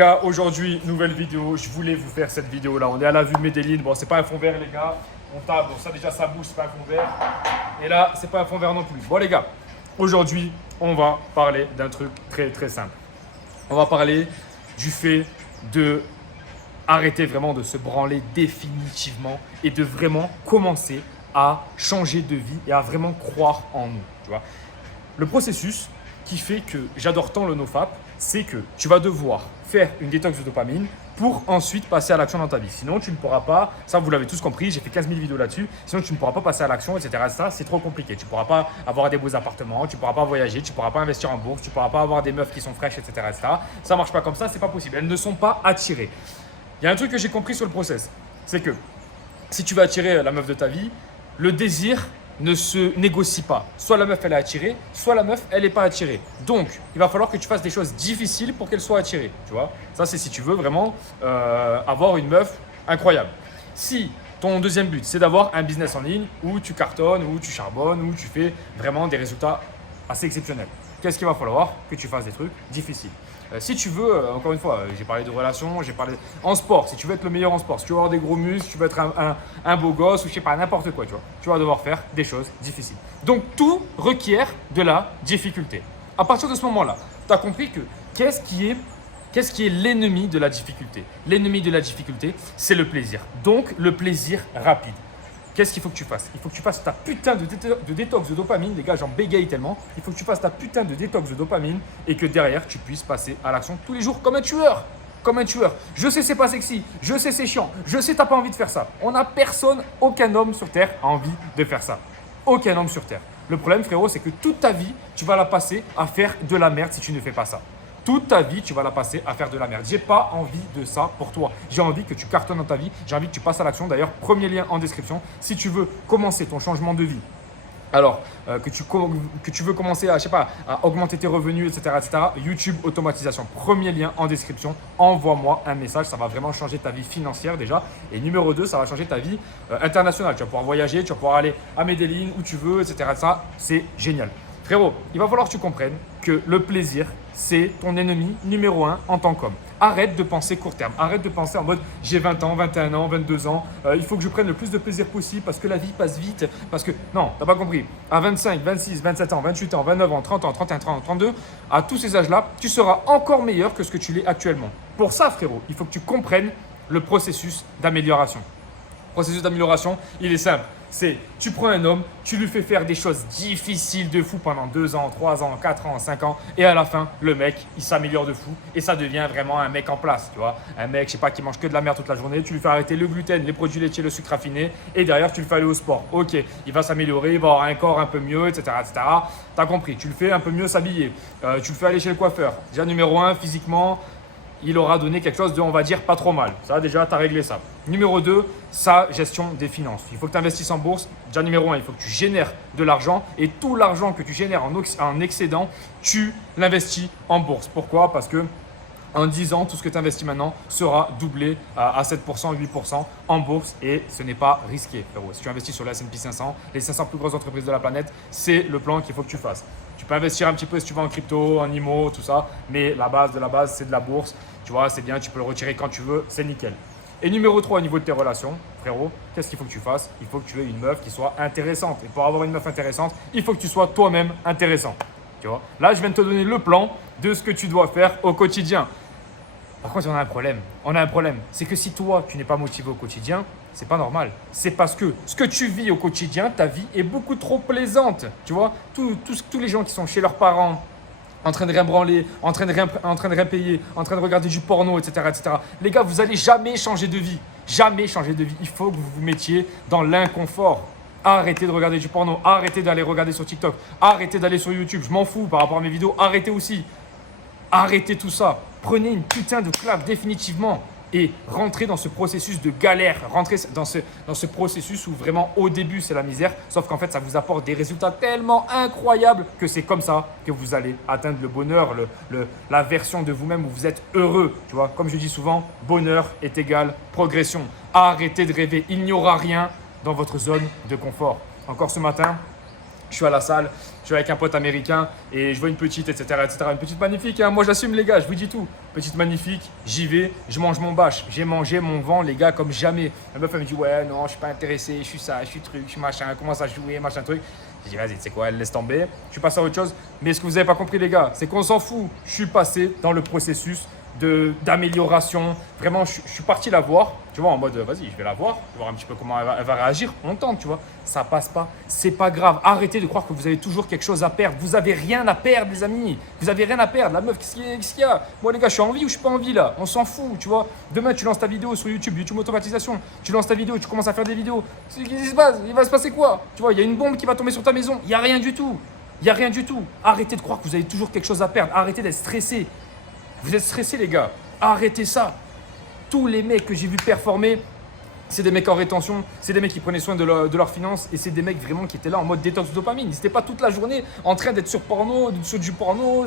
gars, aujourd'hui, nouvelle vidéo. Je voulais vous faire cette vidéo là. On est à la vue de Medellin. Bon, c'est pas un fond vert, les gars. On tape. Bon, ça déjà, ça bouge, c'est pas un fond vert. Et là, c'est pas un fond vert non plus. Bon, les gars, aujourd'hui, on va parler d'un truc très très simple. On va parler du fait de arrêter vraiment de se branler définitivement et de vraiment commencer à changer de vie et à vraiment croire en nous. Tu vois, le processus qui fait que j'adore tant le NoFap, c'est que tu vas devoir faire une détox de dopamine pour ensuite passer à l'action dans ta vie. Sinon, tu ne pourras pas, ça vous l'avez tous compris, j'ai fait 15 000 vidéos là-dessus, sinon tu ne pourras pas passer à l'action, etc. Ça, c'est trop compliqué. Tu ne pourras pas avoir des beaux appartements, tu ne pourras pas voyager, tu ne pourras pas investir en bourse, tu ne pourras pas avoir des meufs qui sont fraîches, etc. Ça ne marche pas comme ça, c'est pas possible. Elles ne sont pas attirées. Il y a un truc que j'ai compris sur le process, c'est que si tu veux attirer la meuf de ta vie, le désir ne se négocie pas. Soit la meuf, elle est attirée, soit la meuf, elle n'est pas attirée. Donc, il va falloir que tu fasses des choses difficiles pour qu'elle soit attirée. Tu vois, ça, c'est si tu veux vraiment avoir une meuf incroyable. Si ton deuxième but, c'est d'avoir un business en ligne où tu cartonnes, où tu charbonnes, où tu fais vraiment des résultats assez exceptionnels, qu'est-ce qu'il va falloir? Que tu fasses des trucs difficiles. Si tu veux, encore une fois, j'ai parlé de relations, j'ai parlé en sport, si tu veux être le meilleur en sport, si tu veux avoir des gros muscles, si tu veux être un beau gosse ou je sais pas, n'importe quoi, tu vas devoir faire des choses difficiles. Donc tout requiert de la difficulté. À partir de ce moment-là, tu as compris que qu'est-ce qui est l'ennemi de la difficulté? L'ennemi de la difficulté, c'est le plaisir. Donc le plaisir rapide. Qu'est-ce qu'il faut que tu fasses? Il faut que tu fasses ta putain de détox de dopamine. Les gars, j'en bégaye tellement. Il faut que tu fasses ta putain de détox de dopamine et que derrière, tu puisses passer à l'action tous les jours comme un tueur. Comme un tueur. Je sais, c'est pas sexy. Je sais, c'est chiant. Je sais, t'as pas envie de faire ça. On a personne, aucun homme sur Terre a envie de faire ça. Aucun homme sur Terre. Le problème, frérot, c'est que toute ta vie, tu vas la passer à faire de la merde si tu ne fais pas ça. Toute ta vie, tu vas la passer à faire de la merde. J'ai pas envie de ça pour toi. J'ai envie que tu cartonnes dans ta vie. J'ai envie que tu passes à l'action. D'ailleurs, premier lien en description. Si tu veux commencer ton changement de vie, alors que tu veux commencer à, je sais pas, à augmenter tes revenus, etc., YouTube automatisation. Premier lien en description. Envoie-moi un message. Ça va vraiment changer ta vie financière déjà. Et numéro 2, ça va changer ta vie internationale. Tu vas pouvoir voyager, tu vas pouvoir aller à Medellin où tu veux, etc. Ça, c'est génial. Frérot, il va falloir que tu comprennes que le plaisir, c'est ton ennemi numéro 1 en tant qu'homme. Arrête de penser court terme. Arrête de penser en mode j'ai 20 ans, 21 ans, 22 ans. Il faut que je prenne le plus de plaisir possible parce que la vie passe vite. Parce que non, t'as pas compris. À 25, 26, 27 ans, 28 ans, 29 ans, 30 ans, 31, 30, 32, à tous ces âges-là, tu seras encore meilleur que ce que tu l'es actuellement. Pour ça, frérot, il faut que tu comprennes le processus d'amélioration. Le processus d'amélioration, il est simple. C'est, tu prends un homme, tu lui fais faire des choses difficiles de fou pendant 2 ans, 3 ans, 4 ans, 5 ans. Et à la fin, le mec, il s'améliore de fou. Et ça devient vraiment un mec en place, tu vois. Un mec, je sais pas, qui mange que de la merde toute la journée. Tu lui fais arrêter le gluten, les produits laitiers, le sucre raffiné. Et derrière, tu le fais aller au sport. Ok, il va s'améliorer, il va avoir un corps un peu mieux, etc. etc. T'as compris, tu le fais un peu mieux s'habiller. Tu le fais aller chez le coiffeur. Déjà, numéro 1, physiquement, il aura donné quelque chose de, on va dire, pas trop mal. Ça, déjà, tu as réglé ça. Numéro 2, sa gestion des finances. Il faut que tu investisses en bourse. Déjà, numéro 1, il faut que tu génères de l'argent. Et tout l'argent que tu génères en excédent, tu l'investis en bourse. Pourquoi? Parce que en 10 ans, tout ce que tu investis maintenant sera doublé à 7%, 8% en bourse et ce n'est pas risqué, frérot. Si tu investis sur le S&P 500, les 500 plus grosses entreprises de la planète, c'est le plan qu'il faut que tu fasses. Tu peux investir un petit peu si tu vas en crypto, en IMO, tout ça, mais la base de la base, c'est de la bourse. Tu vois, c'est bien, tu peux le retirer quand tu veux, c'est nickel. Et numéro 3, au niveau de tes relations, frérot, qu'est-ce qu'il faut que tu fasses? Il faut que tu aies une meuf qui soit intéressante. Et pour avoir une meuf intéressante, il faut que tu sois toi-même intéressant. Tu vois? Là, je viens de te donner le plan de ce que tu dois faire au quotidien. Par contre, on a un problème. On a un problème. C'est que si toi, tu n'es pas motivé au quotidien, c'est pas normal. C'est parce que ce que tu vis au quotidien, ta vie est beaucoup trop plaisante. Tu vois, tous les gens qui sont chez leurs parents, en train de rien branler, en train de rien payer, en train de regarder du porno, etc., etc. Les gars, vous n'allez jamais changer de vie. Jamais changer de vie. Il faut que vous vous mettiez dans l'inconfort. Arrêtez de regarder du porno. Arrêtez d'aller regarder sur TikTok. Arrêtez d'aller sur YouTube. Je m'en fous par rapport à mes vidéos. Arrêtez aussi. Arrêtez tout ça. Prenez une putain de claque définitivement et rentrez dans ce processus de galère. Rentrez dans ce processus où vraiment au début c'est la misère, sauf qu'en fait ça vous apporte des résultats tellement incroyables que c'est comme ça que vous allez atteindre le bonheur, la version de vous-même où vous êtes heureux. Tu vois, comme je dis souvent, bonheur est égal progression. Arrêtez de rêver. Il n'y aura rien dans votre zone de confort. Encore ce matin, Je suis à la salle, je suis avec un pote américain et je vois une petite, etc., etc. Une petite magnifique, hein. Moi j'assume les gars, je vous dis tout. Petite magnifique, j'y vais, je mange mon bâche. J'ai mangé mon vent les gars comme jamais. La meuf elle me dit ouais non, je suis pas intéressé, je suis ça, je suis truc, je suis machin, elle commence à jouer, machin truc. J'ai dit vas-y, tu sais quoi, elle laisse tomber. Je suis passé à autre chose. Mais ce que vous n'avez pas compris les gars, c'est qu'on s'en fout. Je suis passé dans le processus d'amélioration. Vraiment, je suis parti la voir, tu vois, en mode, vas-y, je vais la voir, je vais voir un petit peu comment elle va réagir. On tente, tu vois. Ça passe pas, c'est pas grave. Arrêtez de croire que vous avez toujours quelque chose à perdre. Vous avez rien à perdre, les amis. Vous avez rien à perdre. La meuf, qu'est-ce qu'il y a? Moi, les gars, je suis en vie ou je suis pas en vie là? On s'en fout, tu vois. Demain, tu lances ta vidéo sur YouTube, YouTube automatisation. Tu lances ta vidéo, tu commences à faire des vidéos. Qu'est-ce qui se passe? Il va se passer quoi? Tu vois, il y a une bombe qui va tomber sur ta maison. Il n'y a rien du tout. Il n'y a rien du tout. Arrêtez de croire que vous avez toujours quelque chose à perdre. Arrêtez d'être stressé. Vous êtes stressés, les gars. Arrêtez ça. Tous les mecs que j'ai vu performer, c'est des mecs en rétention, c'est des mecs qui prenaient soin de leurs finances et c'est des mecs vraiment qui étaient là en mode détox dopamine. Ils n'étaient pas toute la journée en train d'être sur porno, sur du porno,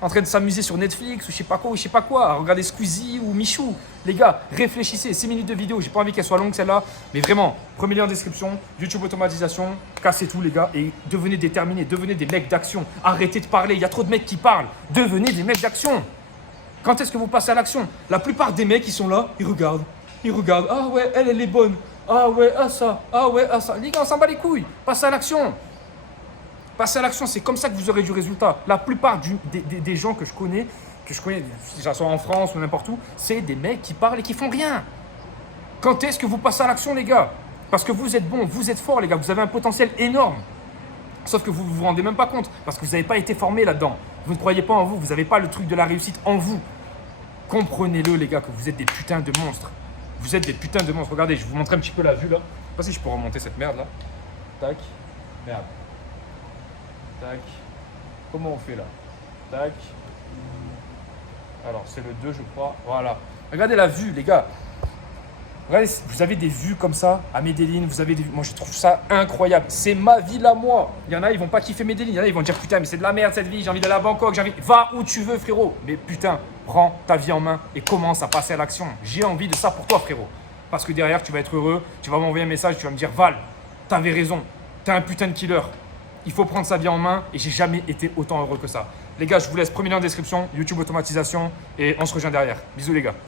en train de s'amuser sur Netflix ou je sais pas quoi, ou je sais pas quoi, à regarder Squeezie ou Michou. Les gars, réfléchissez. 6 minutes de vidéo, j'ai pas envie qu'elle soit longue celle-là, mais vraiment, premier lien en description, YouTube automatisation, cassez tout les gars et devenez déterminés, devenez des mecs d'action. Arrêtez de parler, il y a trop de mecs qui parlent. Devenez des mecs d'action. Quand est-ce que vous passez à l'action? La plupart des mecs, ils sont là, ils regardent. Ah ouais, elle est bonne. Ah ouais, ah ça. Ah ouais, ah ça. Les gars, on s'en bat les couilles. Passez à l'action. Passez à l'action, c'est comme ça que vous aurez du résultat. La plupart des gens que je connais, que ce soit en France ou n'importe où, c'est des mecs qui parlent et qui font rien. Quand est-ce que vous passez à l'action, les gars? Parce que vous êtes bons, vous êtes forts, les gars. Vous avez un potentiel énorme. Sauf que vous ne vous rendez même pas compte parce que vous n'avez pas été formé là-dedans. Vous ne croyez pas en vous, vous n'avez pas le truc de la réussite en vous. Comprenez-le, les gars, que vous êtes des putains de monstres. Vous êtes des putains de monstres. Regardez, je vais vous montrer un petit peu la vue là. Je sais pas si je peux remonter cette merde là. Tac. Merde. Tac. Comment on fait là? Tac. Alors, c'est le 2, je crois. Voilà. Regardez la vue, les gars. Regardez, vous avez des vues comme ça à Medellin, vous avez des vues. Moi, je trouve ça incroyable. C'est ma ville à moi. Il y en a, ils vont pas kiffer Medellin. Il y en a, ils vont dire putain, mais c'est de la merde cette vie. J'ai envie d'aller à Bangkok. Va où tu veux, frérot. Mais putain, prends ta vie en main et commence à passer à l'action. J'ai envie de ça pour toi, frérot. Parce que derrière, tu vas être heureux. Tu vas m'envoyer un message. Tu vas me dire Val, t'avais raison. T'es un putain de killer. Il faut prendre sa vie en main et j'ai jamais été autant heureux que ça. Les gars, je vous laisse premier lien en description, YouTube automatisation et on se rejoint derrière. Bisous les gars.